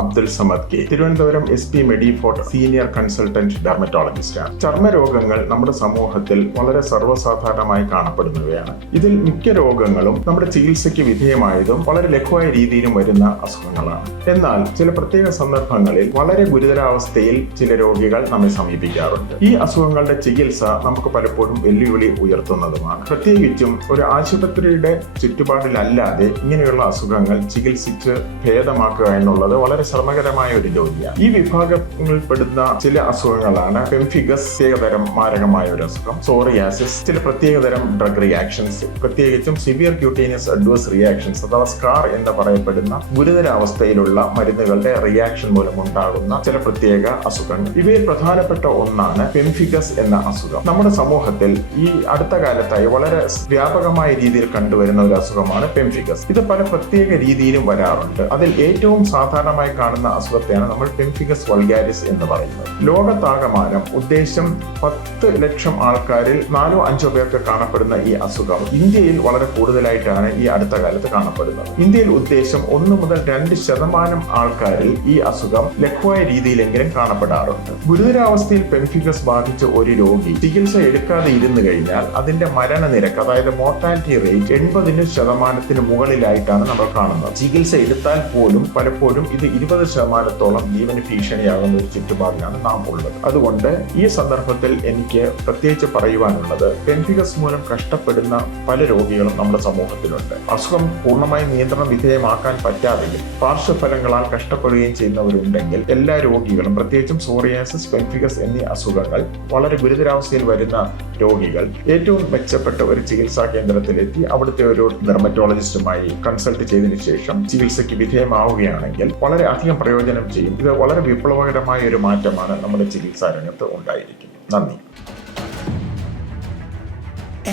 Abdul Samad K, Thiruvananthapuram SP Medifort senior consultant ഡെർമറ്റോളജിസ്റ്റാണ്. ചർമ്മരോഗങ്ങൾ നമ്മുടെ സമൂഹത്തിൽ വളരെ സർവ്വസാധാരണമായി കാണപ്പെടുന്നവയാണ്. ഇതിൽ മിക്ക രോഗങ്ങളും നമ്മുടെ ചികിത്സയ്ക്ക് വിധേയമായതും വളരെ ലഘുവായ രീതിയിലും വരുന്ന അസുഖങ്ങളാണ്. എന്നാൽ ചില പ്രത്യേക സന്ദർഭങ്ങളിൽ വളരെ ഗുരുതരാവസ്ഥയിൽ ചില രോഗികൾ നമ്മെ സമീപിക്കാറുണ്ട്. ഈ അസുഖങ്ങളുടെ ചികിത്സ നമുക്ക് പലപ്പോഴും വെല്ലുവിളി ഉയർത്തുന്നതുമാണ്. പ്രത്യേകിച്ചും ഒരു ആശുപത്രിയുടെ ചുറ്റുപാടിലല്ലാതെ ഇങ്ങനെയുള്ള അസുഖങ്ങൾ ചികിത്സിച്ച് ഭേദമാക്കുക എന്നുള്ളത് വളരെ ശ്രമകരമായ ഒരു ജോലിയാണ്. ഈ വിഭാഗങ്ങളിൽപ്പെടുന്ന ചില അസുഖങ്ങളാണ് പെംഫിഗസ്, പ്രത്യേകതരം മാരകമായ ഒരു അസുഖം; സോറിയാസിസ്, ചില പ്രത്യേകതരം ഡ്രഗ് റിയാക്ഷൻസ്, പ്രത്യേകിച്ചും സിവിയർ ക്യൂട്ടേനിയസ് അഡ്വേഴ്സ് റിയാക്ഷൻസ് അഥവാ സ്കാർ എന്ന് പറയപ്പെടുന്ന ഗുരുതരാവസ്ഥയിലുള്ള മരുന്നുകളുടെ റിയാക്ഷൻ മൂലമുണ്ടാകുന്ന ചില പ്രത്യേക അസുഖങ്ങൾ. ഇവയിൽ പ്രധാനപ്പെട്ട ഒന്നാണ് പെംഫിഗസ് എന്ന അസുഖം. നമ്മുടെ സമൂഹത്തിൽ ഈ അടുത്ത കാലത്തായി വളരെ വ്യാപകമായ രീതിയിൽ കണ്ടുവരുന്ന ഒരു അസുഖമാണ് പെംഫിഗസ്. ഇത് പല പ്രത്യേക രീതിയിലും വരാറുണ്ട്. അതിൽ ഏറ്റവും സാധാരണമായി കാണുന്ന അസുഖത്തെയാണ് നമ്മൾ പെംഫിഗസ് വൾഗാരിസ് എന്ന് പറയുന്നത്. ലോകത്താകമാനം ഉദ്ദേശം 10 ലക്ഷം ആൾക്കാരിൽ 4-5 പേർക്ക് കാണപ്പെടുന്ന ഈ അസുഖം ഇന്ത്യയിൽ വളരെ കൂടുതലായിട്ടാണ് ഈ അടുത്ത കാലത്ത് കാണപ്പെടുന്നത്. ഇന്ത്യയിൽ ഉദ്ദേശം 1 മുതൽ 2% ആൾക്കാരിൽ ഈ അസുഖം ലഘുവായ രീതിയിലെങ്കിലും കാണപ്പെടാറുണ്ട്. ഗുരുതരാവസ്ഥയിൽ പെംഫിഗസ് ബാധിച്ച ഒരു രോഗി ചികിത്സ എടുക്കാതെ ഇരുന്നു കഴിഞ്ഞാൽ അതിന്റെ മരണനിരക്ക്, അതായത് മോർട്ടാലിറ്റി റേറ്റ് 80% മുകളിലായിട്ടാണ് നമ്മൾ കാണുന്നത്. ചികിത്സ എടുത്താൽ പോലും പലപ്പോഴും ഇത് 20% ജീവന് ഭീഷണിയാകുന്ന ഒരു ചുറ്റുപാടിലാണ് നാം ഉള്ളത്. അതുകൊണ്ട് ഈ സന്ദർഭത്തിൽ എനിക്ക് പ്രത്യേകിച്ച് പറയുവാനുള്ളത്, പെംഫിഗസ് മൂലം കഷ്ടപ്പെടുന്ന പല രോഗികളും നമ്മുടെ സമൂഹത്തിലുണ്ട്. അസുഖം പൂർണ്ണമായി നിയന്ത്രണ വിധേയമാക്കാൻ പറ്റാതെയും പാർശ്വഫലങ്ങളാൽ കഷ്ടപ്പെടുകയും ചെയ്യുന്നവരുണ്ടെങ്കിൽ എല്ലാ രോഗികളും, പ്രത്യേകിച്ചും സോറിയാസിസ്, പെംഫിഗസ് എന്നീ അസുഖങ്ങൾ വളരെ ഗുരുതരാവസ്ഥയിൽ വരുന്ന രോഗികൾ ഏറ്റവും മെച്ചപ്പെട്ട ഒരു ചികിത്സാ കേന്ദ്രത്തിലെത്തി അവിടുത്തെ ഒരു ഡെർമറ്റോളജിസ്റ്റുമായി കൺസൾട്ട് ചെയ്തതിനു ശേഷം ചികിത്സയ്ക്ക് വിധേയമാവുകയാണെങ്കിൽ വളരെ അധികം പ്രയോജനം ചെയ്യും. ഇത് വളരെ വിപ്ലവകരമായ ഒരു മാറ്റമാണ് നമ്മുടെ ചികിത്സാ രംഗത്ത് ഉണ്ടായിരിക്കുന്നത്. നന്ദി.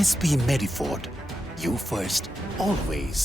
SP Medifort. You first, always.